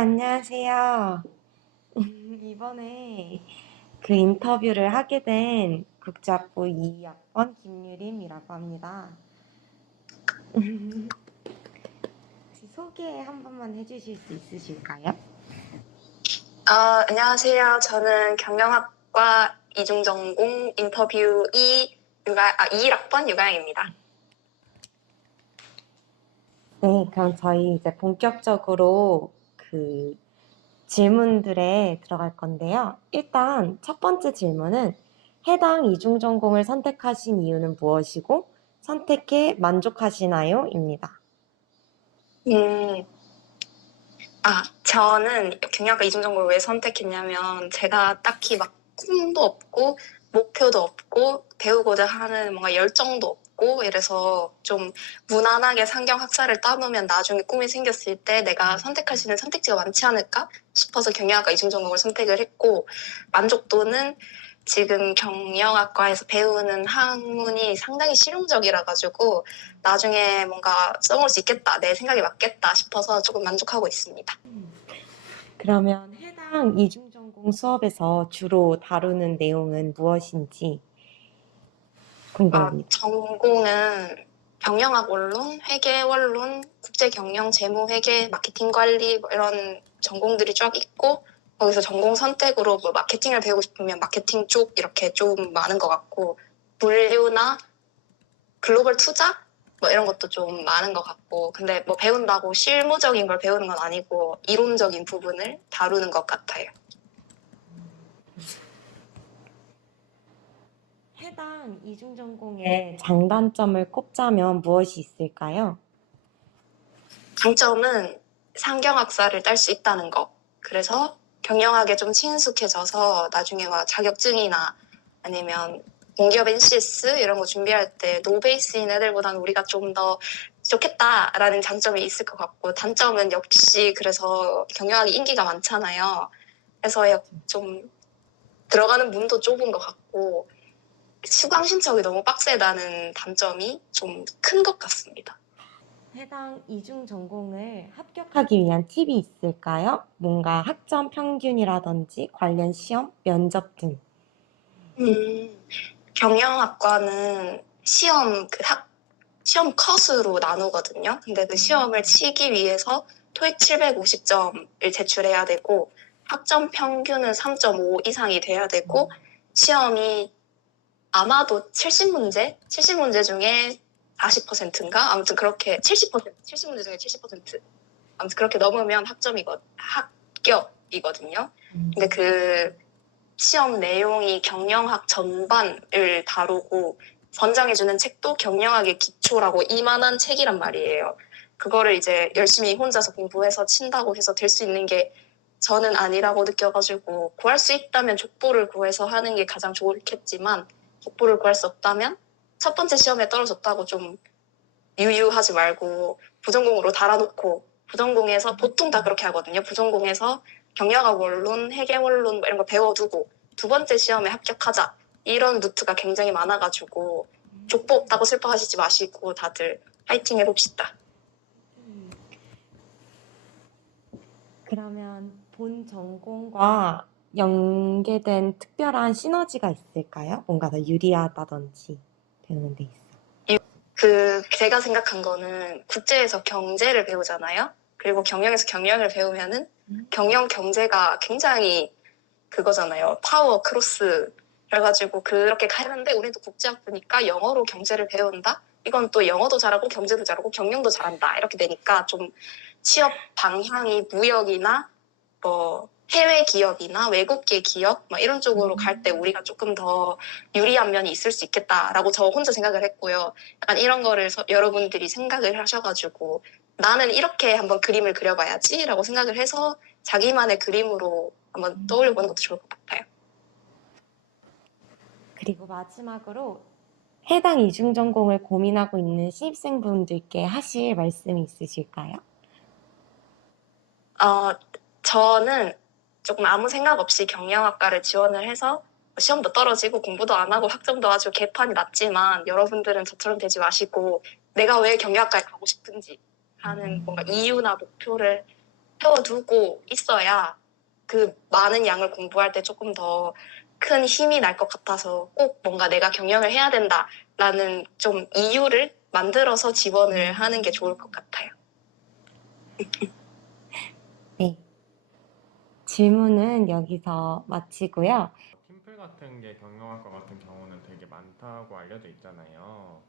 안녕하세요. 이번에 그 인터뷰를 하게 된 국제학부 2학번 김유림이라고 합니다. 혹시 소개 한 번만 해주실 수 있으실까요? 안녕하세요. 저는 경영학과 이중전공 인터뷰 21학번 유가영입니다. 네, 그럼 저희 이제 본격적으로 그 질문들에 들어갈 건데요. 일단 첫 번째 질문은 해당 이중 전공을 선택하신 이유는 무엇이고 선택해 만족하시나요? 입니다. 음, 저는 경영학과 이중전공을 왜 선택했냐면 제가 딱히 막 꿈도 없고 목표도 없고 배우고자 하는 뭔가 열정도 없고 이래서 좀 무난하게 상경학사를 따놓으면 나중에 꿈이 생겼을 때 내가 선택할 수 있는 선택지가 많지 않을까 싶어서 경영학과 이중전공을 선택을 했고, 만족도는 지금 경영학과에서 배우는 학문이 상당히 실용적이라 가지고 나중에 뭔가 써볼 수 있겠다, 내 생각에 맞겠다 싶어서 조금 만족하고 있습니다. 그러면 해당 이중전공 수업에서 주로 다루는 내용은 무엇인지 궁금합니다. 전공은 경영학 원론, 회계 원론, 국제경영, 재무회계, 마케팅 관리 뭐 이런 전공들이 쫙 있고, 거기서 전공 선택으로 뭐 마케팅을 배우고 싶으면 마케팅 쪽 이렇게 좀 많은 것 같고, 물류나 글로벌 투자 뭐 이런 것도 좀 많은 것 같고, 근데 뭐 배운다고 실무적인 걸 배우는 건 아니고 이론적인 부분을 다루는 것 같아요. 해당 이중전공의 장단점을 꼽자면 무엇이 있을까요? 장점은 상경학사를 딸 수 있다는 거. 그래서 경영학에 좀 친숙해져서 나중에 막 자격증이나 아니면 공기업 NCS 이런 거 준비할 때 노베이스인 애들보다는 우리가 좀 더 좋겠다라는 장점이 있을 것 같고, 단점은 역시 그래서 경영학이 인기가 많잖아요. 그래서 좀 들어가는 문도 좁은 것 같고 수강 신청이 너무 빡세다는 단점이 좀 큰 것 같습니다. 해당 이중 전공을 합격하기 위한 팁이 있을까요? 뭔가 학점 평균이라든지 관련 시험, 면접 등. 경영학과는 시험 컷으로 나누거든요. 근데 그 시험을 치기 위해서 토익 750점을 제출해야 되고, 학점 평균은 3.5 이상이 돼야 되고, 시험이 아마도 70문제 중에 40%인가? 아무튼 그렇게 70문제 중에 70%. 아무튼 그렇게 넘으면 합격이거든요. 근데 그 시험 내용이 경영학 전반을 다루고 권장해주는 책도 경영학의 기초라고 이만한 책이란 말이에요. 그거를 이제 열심히 혼자서 공부해서 친다고 해서 될 수 있는 게 저는 아니라고 느껴가지고, 구할 수 있다면 족보를 구해서 하는 게 가장 좋겠지만 족보를 구할 수 없다면 첫 번째 시험에 떨어졌다고 좀 유유하지 말고 부전공으로 달아놓고, 부전공에서 보통 다 그렇게 하거든요. 부전공에서 경영학 원론, 회계 원론 이런 거 배워두고 두 번째 시험에 합격하자, 이런 루트가 굉장히 많아가지고 족보 없다고 슬퍼하시지 마시고 다들 파이팅 해봅시다. 그러면 본 전공과 연계된 특별한 시너지가 있을까요? 뭔가 더 유리하다든지 배우는 데 있어. 제가 생각한 거는 국제에서 경제를 배우잖아요. 그리고 경영에서 경영을 배우면은 경영 경제가 굉장히 그거잖아요. 파워 크로스. 그래가지고 그렇게 가는데 우리도 국제학부니까 영어로 경제를 배운다? 이건 또 영어도 잘하고 경제도 잘하고 경영도 잘한다. 이렇게 되니까 좀 취업 방향이 무역이나 뭐 해외 기업이나 외국계 기업 막 이런 쪽으로 갈 때 우리가 조금 더 유리한 면이 있을 수 있겠다라고 저 혼자 생각을 했고요. 약간 이런 거를 여러분들이 생각을 하셔가지고 나는 이렇게 한번 그림을 그려봐야지라고 생각을 해서 자기만의 그림으로 한번 떠올려보는 것도 좋을 것 같아요. 그리고 마지막으로 해당 이중 전공을 고민하고 있는 신입생분들께 하실 말씀이 있으실까요? 저는 조금 아무 생각 없이 경영학과를 지원을 해서 시험도 떨어지고 공부도 안 하고 학점도 아주 개판이 났지만, 여러분들은 저처럼 되지 마시고 내가 왜 경영학과에 가고 싶은지 하는 뭔가 이유나 목표를 세워두고 있어야 그 많은 양을 공부할 때 조금 더 큰 힘이 날 것 같아서 꼭 뭔가 내가 경영을 해야 된다라는 좀 이유를 만들어서 지원을 하는 게 좋을 것 같아요. 네. 질문은 여기서 마치고요. 팀플 같은 게 경영학과 같은 경우는 되게 많다고 알려져 있잖아요.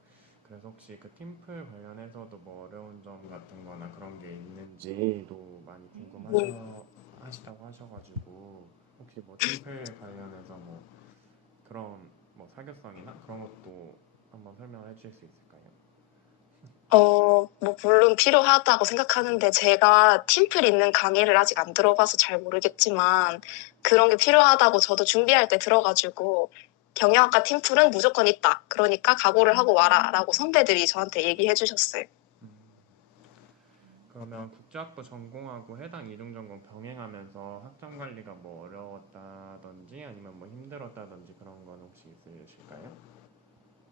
그래서 혹시 그 팀플 관련해서도 뭐 어려운 점 같은 거나 그런 게 있는지도 많이 궁금하시다고 하셔가지고 혹시 뭐 팀플 관련해서 뭐 그런 뭐 사교성이나 그런 것도 한번 설명을 해주실 수 있을까요? 뭐 물론 필요하다고 생각하는데 제가 팀플 있는 강의를 아직 안 들어봐서 잘 모르겠지만 그런 게 필요하다고 저도 준비할 때 들어가지고 경영학과 팀플은 무조건 있다. 그러니까 각오를 하고 와라 라고 선배들이 저한테 얘기해 주셨어요. 그러면 국제학부 전공하고 해당 이중 전공 병행하면서 학점 관리가 뭐 어려웠다든지 아니면 뭐 힘들었다든지 그런 건 혹시 있으실까요?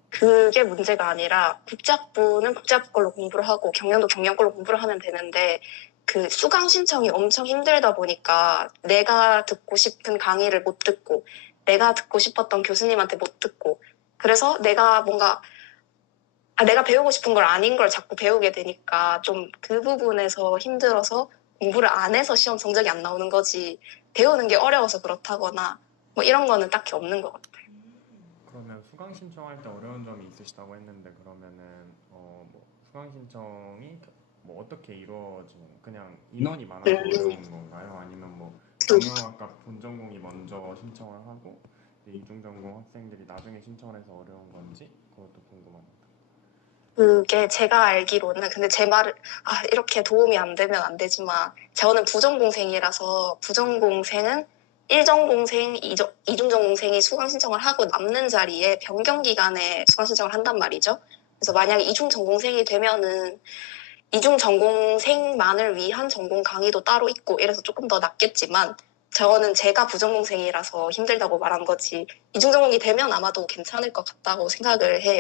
그게 문제가 아니라 국제학부는 국제학부 걸로 공부를 하고 경영도 경영 걸로 공부를 하면 되는데 그 수강 신청이 엄청 힘들다 보니까 내가 듣고 싶은 강의를 못 듣고 내가 듣고 싶었던 교수님한테 못 듣고 그래서 내가 뭔가 내가 배우고 싶은 걸 아닌 걸 자꾸 배우게 되니까 좀 그 부분에서 힘들어서 공부를 안 해서 시험 성적이 안 나오는 거지 배우는 게 어려워서 그렇다거나 뭐 이런 거는 딱히 없는 것 같아요. 그러면 수강 신청할 때 어려운 점이 있으시다고 했는데 그러면은 뭐 수강 신청이 뭐 어떻게 이루어지는 그냥 인원이 많아서 어려운 건가요? 아니면 뭐 경영학과 본전공이 먼저 신청을 하고 이중 전공 학생들이 나중에 신청을 해서 어려운 건지 그것도 궁금합니다. 그게 제가 알기로는 근데 제 말을 이렇게 도움이 안 되면 안 되지만 저는 부전공생이라서 부전공생은 1전공생, 2중전공생이 수강 신청을 하고 남는 자리에 변경 기간에 수강 신청을 한단 말이죠. 그래서 만약에 2중전공생이 되면은 2중전공생만을 위한 전공 강의도 따로 있고 이래서 조금 더 낫겠지만 저는 제가 부전공생이라서 힘들다고 말한 거지 2중전공이 되면 아마도 괜찮을 것 같다고 생각을 해요.